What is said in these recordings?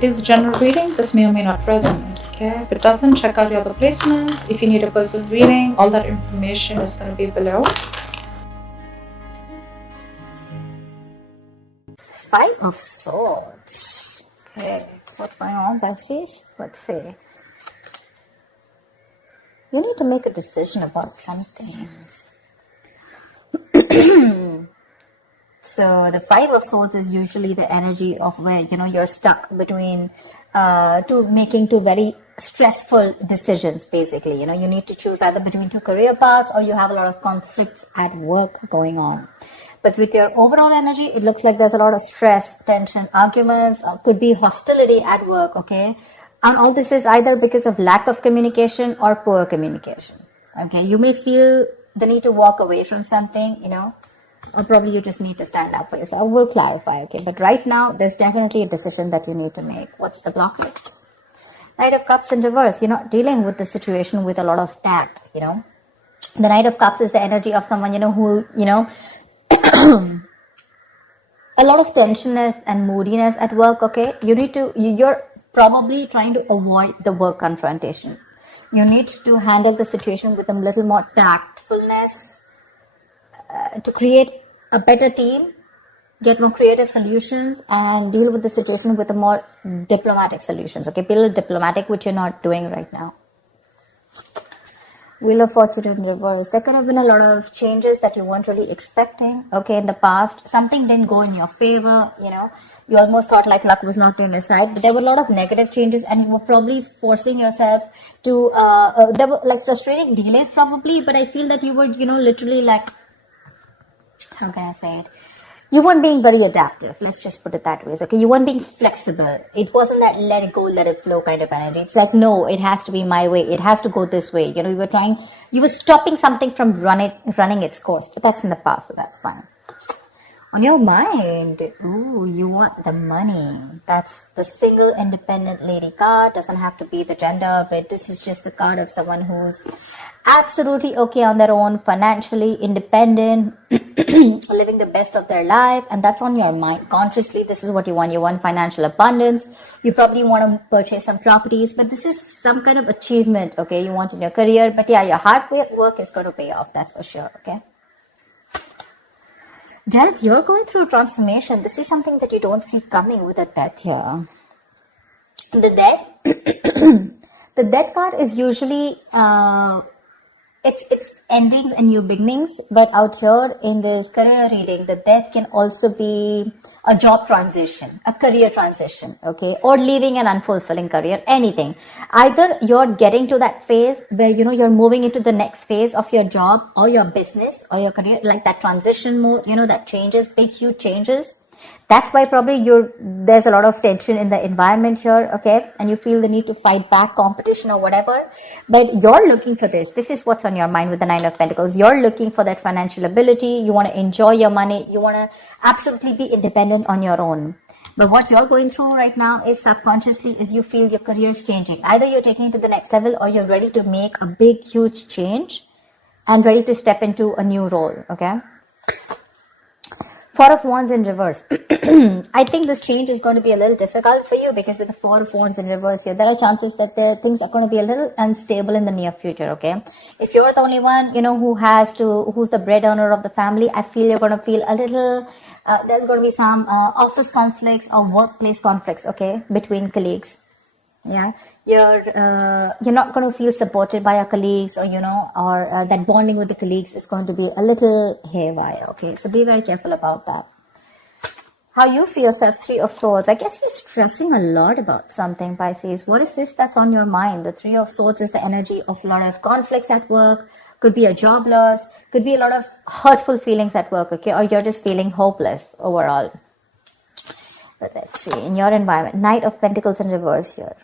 it is general reading. This may or may not resonate. Okay, if it doesn't, check out your other placements. If you need a personal reading, all that information is going to be below. Five of Swords. Okay, what's going on, Pisces? Let's see. You need to make a decision about something. So the Five of Swords is usually the energy of where, you're stuck between making two very stressful decisions, basically. You need to choose either between two career paths, or you have a lot of conflicts at work going on. But with your overall energy, it looks like there's a lot of stress, tension, arguments, or could be hostility at work, okay? And all this is either because of lack of communication or poor communication, okay? You may feel the need to walk away from something, or probably you just need to stand up for yourself. We'll clarify, okay? But right now, there's definitely a decision that you need to make. What's the blockage? Knight of Cups in reverse. You're not dealing with the situation with a lot of tact, The Knight of Cups is the energy of someone, who, a lot of tensionness and moodiness at work, okay? You're probably trying to avoid the work confrontation. You need to handle the situation with a little more tactfulness to create a better team, get more creative solutions, and deal with the situation with a more diplomatic solutions, okay? Be a little diplomatic, which you're not doing right now. Wheel of Fortune in reverse. There could have been a lot of changes that you weren't really expecting, okay, in the past. Something didn't go in your favor, You almost thought like luck was not on your side, but there were a lot of negative changes, and you were probably forcing yourself to, there were like frustrating delays probably, but I feel that you were, literally like, how can I say it? You weren't being very adaptive. Let's just put it that way. Okay, you weren't being flexible. It wasn't that let it go, let it flow kind of energy. It's like, no, it has to be my way. It has to go this way. You were stopping something from running its course, but that's in the past, so that's fine. On your mind, you want the money. That's the single independent lady card. Doesn't have to be the gender, but this is just the card of someone who's absolutely okay on their own, financially independent, living the best of their life, and that's on your mind. Consciously, this is what you want. You want financial abundance. You probably want to purchase some properties, but this is some kind of achievement, okay, you want in your career. But yeah, your hard work is going to pay off, that's for sure, okay? Death, you're going through transformation. This is something that you don't see coming with a death here. The death, the death card is usually, it's endings and new beginnings, but out here in this career reading, the death can also be a job transition, a career transition, okay, or leaving an unfulfilling career, anything. Either you're getting to that phase where, you're moving into the next phase of your job or your business or your career, like that transition mode, that changes, big, huge changes. That's why probably there's a lot of tension in the environment here, okay? And you feel the need to fight back competition or whatever. But you're looking for this. This is what's on your mind with the Nine of Pentacles. You're looking for that financial ability. You want to enjoy your money. You want to absolutely be independent on your own. But what you're going through right now is subconsciously is you feel your career is changing. Either you're taking it to the next level or you're ready to make a big, huge change and ready to step into a new role, okay? Four of Wands in reverse. I think this change is going to be a little difficult for you because with the Four of Wands in reverse here, there are chances that things are going to be a little unstable in the near future, okay? If you're the only one, who's the breadwinner of the family, I feel you're going to feel a little, there's going to be some office conflicts or workplace conflicts, okay, between colleagues. Yeah. You're not going to feel supported by your colleagues or that bonding with the colleagues is going to be a little haywire, okay? So be very careful about that. How you see yourself, Three of Swords. I guess you're stressing a lot about something, Pisces. What is this that's on your mind? The Three of Swords is the energy of a lot of conflicts at work. Could be a job loss. Could be a lot of hurtful feelings at work, okay? Or you're just feeling hopeless overall. But let's see, in your environment, Knight of Pentacles in reverse here.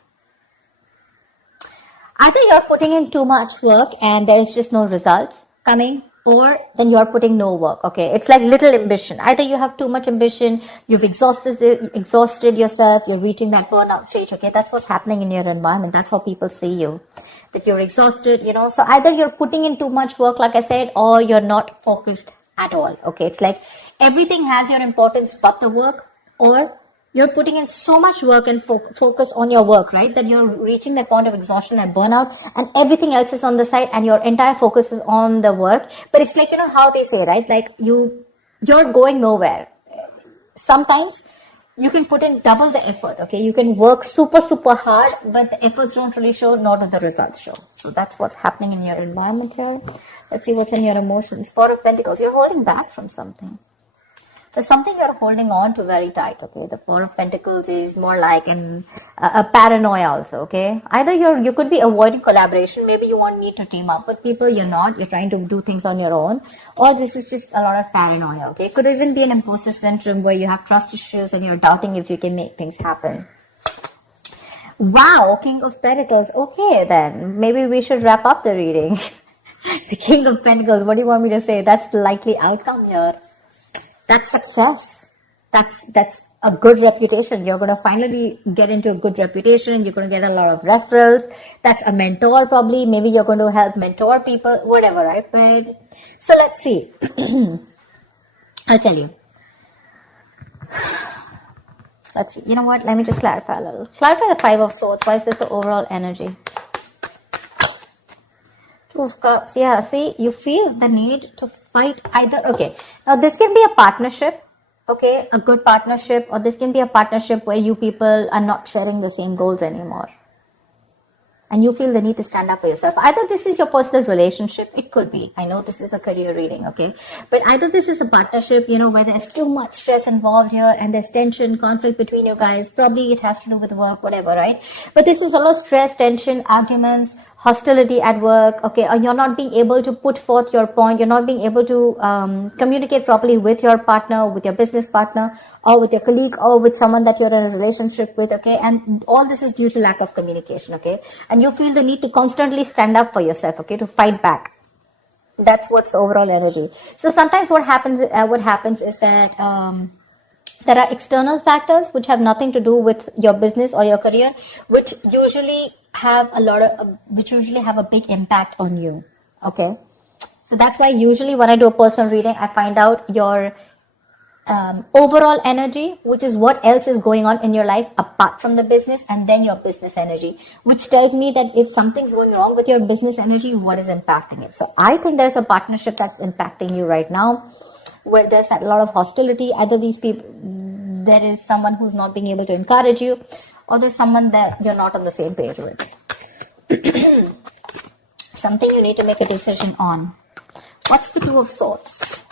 Either you're putting in too much work and there's just no results coming, or then you're putting no work, okay? It's like little ambition. Either you have too much ambition, you've exhausted yourself, you're reaching that burnout stage, okay? That's what's happening in your environment. That's how people see you, that you're exhausted, So either you're putting in too much work, like I said, or you're not focused at all, okay? It's like everything has your importance but the work, or You're putting in so much work and focus on your work, right? That you're reaching that point of exhaustion and burnout, and everything else is on the side, and your entire focus is on the work. But it's like, how they say, right? Like you're going nowhere. Sometimes you can put in double the effort, okay? You can work super, super hard, but the efforts don't really show, nor do the results show. So that's what's happening in your environment here. Let's see what's in your emotions. Four of Pentacles. You're holding back from something. There's something you're holding on to very tight, okay? The Four of Pentacles is more like a paranoia also, okay? Either you could be avoiding collaboration. Maybe you won't need to team up with people. You're not. You're trying to do things on your own. Or this is just a lot of paranoia, okay? It could even be an imposter syndrome where you have trust issues and you're doubting if you can make things happen. Wow, King of Pentacles. Okay, then. Maybe we should wrap up the reading. The King of Pentacles. What do you want me to say? That's the likely outcome here. That's success. That's a good reputation. You're going to finally get into a good reputation. You're going to get a lot of referrals. That's a mentor probably. Maybe you're going to help mentor people, whatever, right? But so let's see. I'll tell you. Let's see. You know what? Let me just clarify a little. Clarify the Five of Swords. Why is this the overall energy? Two of Cups. Yeah, see, you feel the need to fight either. Okay, now this can be a partnership, okay, a good partnership, or this can be a partnership where you people are not sharing the same goals anymore. And you feel the need to stand up for yourself. Either this is your personal relationship, it could be. I know this is a career reading, okay? But either this is a partnership, where there's too much stress involved here and there's tension, conflict between you guys. Probably it has to do with work, whatever, right? But this is a lot of stress, tension, arguments, hostility at work, okay? Or you're not being able to put forth your point. You're not being able to communicate properly with your partner, with your business partner, or with your colleague, or with someone that you're in a relationship with, okay? And all this is due to lack of communication, okay? And you feel the need to constantly stand up for yourself, okay? To fight back. That's what's the overall energy. So sometimes what happens is that there are external factors which have nothing to do with your business or your career, which usually have a big impact on you, okay? So that's why usually when I do a personal reading, I find out your overall energy, which is what else is going on in your life apart from the business, and then your business energy, which tells me that if something's going wrong with your business energy, what is impacting it. So I think there's a partnership that's impacting you right now, where there's a lot of hostility. Either these people, there is someone who's not being able to encourage you, or there's someone that you're not on the same page with. Something you need to make a decision on. What's the Two of Swords?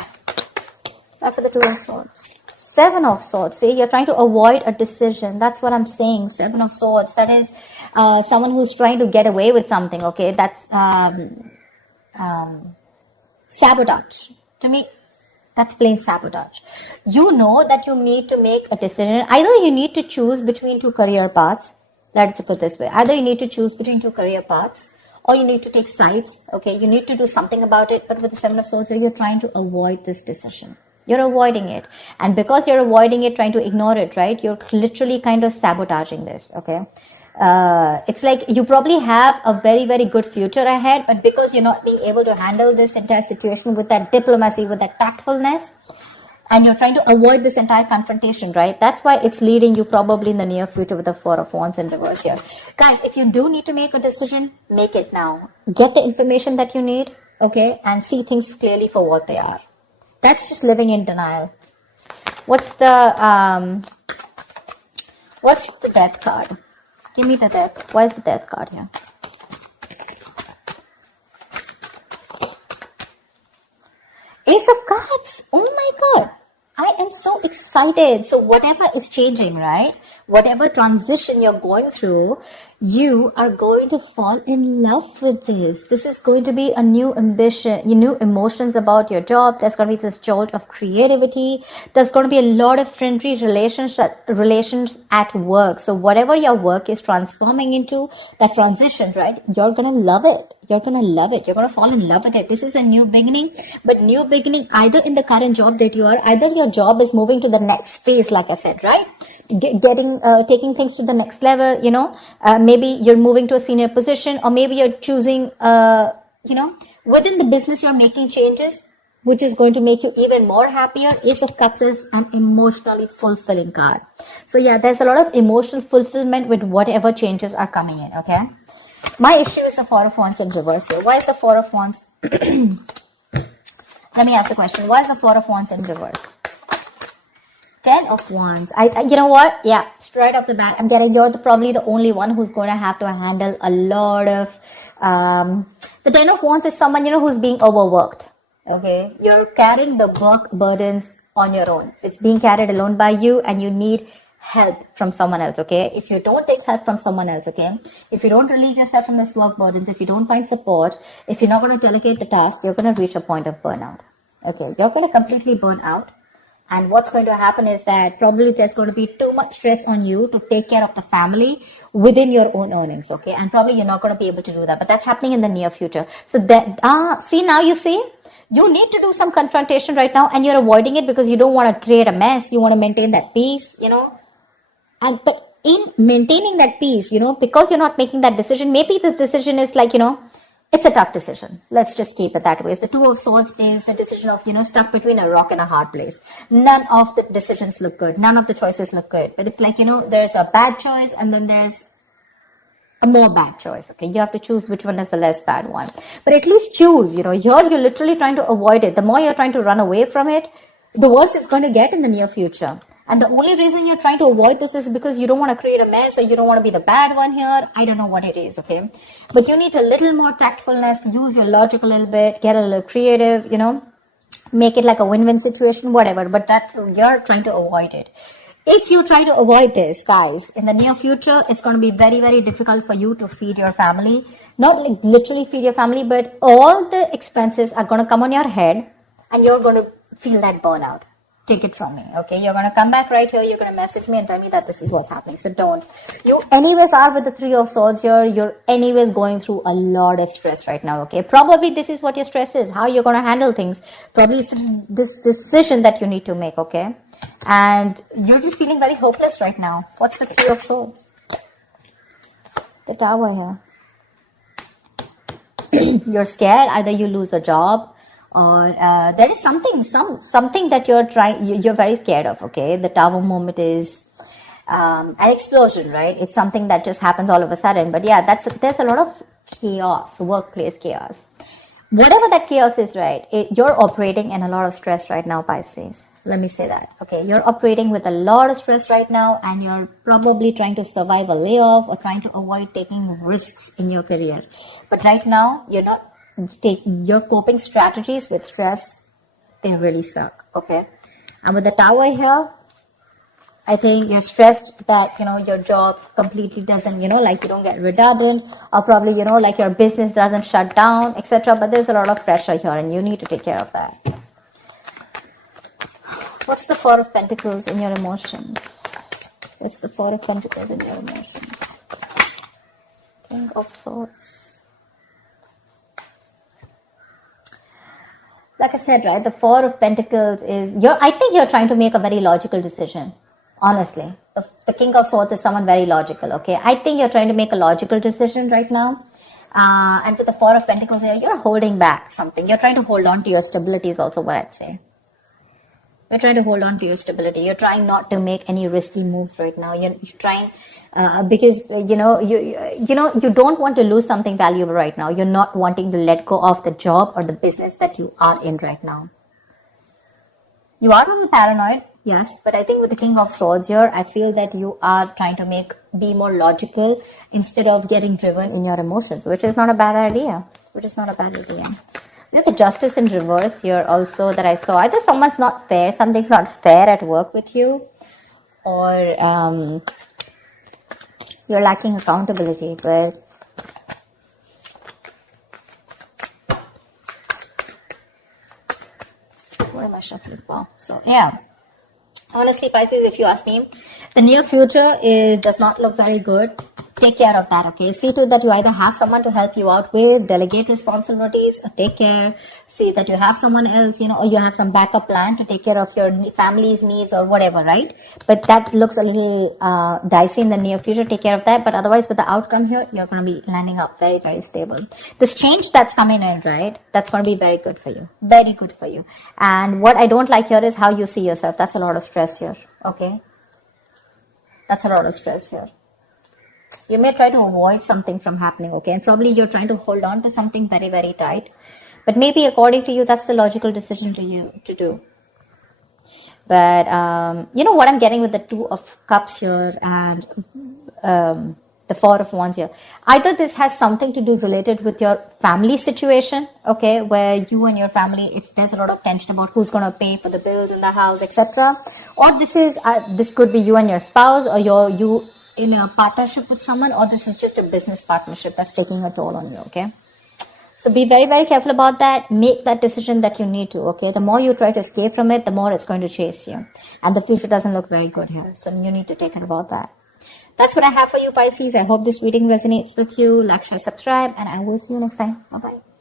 For the Two of Swords. Seven of Swords. See, you're trying to avoid a decision. That's what I'm saying. Seven of Swords. That is someone who's trying to get away with something, okay? That's sabotage. To me, that's plain sabotage. You know that you need to make a decision. Either you need to choose between two career paths. Let's put it this way. Either you need to choose between two career paths, or you need to take sides, okay? You need to do something about it. But with the Seven of Swords, you're trying to avoid this decision. You're avoiding it. And because you're avoiding it, trying to ignore it, right? You're literally kind of sabotaging this, okay? It's like you probably have a very, very good future ahead, but because you're not being able to handle this entire situation with that diplomacy, with that tactfulness, and you're trying to avoid this entire confrontation, right? That's why it's leading you probably in the near future with the Four of Wands in reverse here. Guys, if you do need to make a decision, make it now. Get the information that you need, okay? And see things clearly for what they are. That's just living in denial. What's the Death card? Give me the Death. Why is the Death card here? Ace of Cups. Oh my God. I am so excited. So whatever is changing, right? Whatever transition you're going through, you are going to fall in love with this. This is going to be a new ambition, new emotions about your job. There's going to be this jolt of creativity. There's going to be a lot of friendly relations at work. So whatever your work is transforming into, that transition, right? You're going to love it. You're going to love it. You're going to fall in love with it. This is a new beginning, but new beginning either in the current job that you are, either your job is moving to the next phase, like I said, right? Taking things to the next level, maybe you're moving to a senior position, or maybe you're choosing, within the business, you're making changes. which is going to make you even more happier. Ace of Cups is an emotionally fulfilling card. So yeah, there's a lot of emotional fulfillment with whatever changes are coming in, okay? My issue is the Four of Wands in reverse here. Why is the Four of Wands? Let me ask the question. Why is the Four of Wands in reverse? Ten of Wands. You know what? Yeah, straight off the bat, I'm getting you're probably the only one who's going to have to handle a lot of... the Ten of Wands is someone, who's being overworked. Okay? You're carrying the work burdens on your own. It's being carried alone by you and you need help from someone else, okay? If you don't take help from someone else, okay? If you don't relieve yourself from this work burdens, if you don't find support, if you're not going to delegate the task, you're going to reach a point of burnout. Okay? You're going to completely burn out. And what's going to happen is that probably there's going to be too much stress on you to take care of the family within your own earnings, okay? And probably you're not going to be able to do that. But that's happening in the near future. So that, see, now you see, you need to do some confrontation right now and you're avoiding it because you don't want to create a mess. You want to maintain that peace, but in maintaining that peace, because you're not making that decision, maybe this decision is like, it's a tough decision. Let's just keep it that way. The Two of Swords is the decision of, stuck between a rock and a hard place. None of the decisions look good. None of the choices look good. But it's like, there's a bad choice and then there's a more bad choice. Okay, you have to choose which one is the less bad one. But at least choose, here you're literally trying to avoid it. The more you're trying to run away from it, the worse it's going to get in the near future. And the only reason you're trying to avoid this is because you don't want to create a mess or you don't want to be the bad one here. I don't know what it is, okay? But you need a little more tactfulness, use your logic a little bit, get a little creative, make it like a win-win situation, whatever. But that you're trying to avoid it. If you try to avoid this, guys, in the near future, it's going to be very, very difficult for you to feed your family. Not like literally feed your family, but all the expenses are going to come on your head and you're going to feel that burnout. Take it from me, okay? You're going to come back right here. You're going to message me and tell me that this is what's happening. So don't. You anyways are with the Three of Swords here. You're anyways going through a lot of stress right now, okay? Probably this is what your stress is, how you're going to handle things. Probably it's this decision that you need to make, okay? And you're just feeling very hopeless right now. What's the King of Swords? The Tower here. You're scared. Either you lose a job, or there is something that you're very scared of, okay? The Tower moment is an explosion, right? It's something that just happens all of a sudden. But yeah, there's a lot of chaos, workplace chaos. Whatever that chaos is, right? You're operating in a lot of stress right now, Pisces. Let me say that, okay? You're operating with a lot of stress right now and you're probably trying to survive a layoff or trying to avoid taking risks in your career. But right now, you're not your coping strategies with stress, they really suck, okay? And with the Tower here, I think you're stressed that, your job completely doesn't, like you don't get redundant, or probably, like your business doesn't shut down, etc. But there's a lot of pressure here and you need to take care of that. What's the Four of Pentacles in your emotions? What's the Four of Pentacles in your emotions? King of Swords. Like I said, right, the Four of Pentacles is, I think you're trying to make a very logical decision, honestly. The King of Swords is someone very logical, okay? I think you're trying to make a logical decision right now. And with the Four of Pentacles here, you're holding back something. You're trying to hold on to your stability is also what I'd say. You're trying to hold on to your stability. You're trying not to make any risky moves right now. You're trying... because you don't want to lose something valuable right now. You're not wanting to let go of the job or the business that you are in right now. You are on the paranoid, yes, but I think with the King of Swords here, I feel that you are trying to be more logical instead of getting driven in your emotions, which is not a bad idea. We have the Justice in reverse here also that I saw. Either something's not fair at work with you, or you're lacking accountability, but why am I shuffling? Wow. So yeah, honestly, Pisces, if you ask me, the near future does not look very good. take care of that, okay? See to that you either have someone to help you out with, delegate responsibilities, or take care. See that you have someone else, or you have some backup plan to take care of your family's needs or whatever, right? But that looks a little dicey in the near future. Take care of that. But otherwise, with the outcome here, you're going to be landing up very, very stable. This change that's coming in, right? That's going to be very good for you. Very good for you. And what I don't like here is how you see yourself. That's a lot of stress here, okay? That's a lot of stress here. You may try to avoid something from happening, okay? And probably you're trying to hold on to something very, very tight. But maybe according to you, that's the logical decision to do. But, what I'm getting with the 2 of Cups here and the 4 of Wands here. Either this has something to do related with your family situation, okay, where you and your family, there's a lot of tension about who's going to pay for the bills in the house, etc. Or this could be you and your spouse, or you in a partnership with someone, or this is just a business partnership that's taking a toll on you, okay? So be very, very careful about that. Make that decision that you need to, okay? The more you try to escape from it, the more it's going to chase you. And the future doesn't look very good here. So you need to take care about that. That's what I have for you, Pisces. I hope this reading resonates with you. Like, share, subscribe, and I will see you next time. Bye-bye.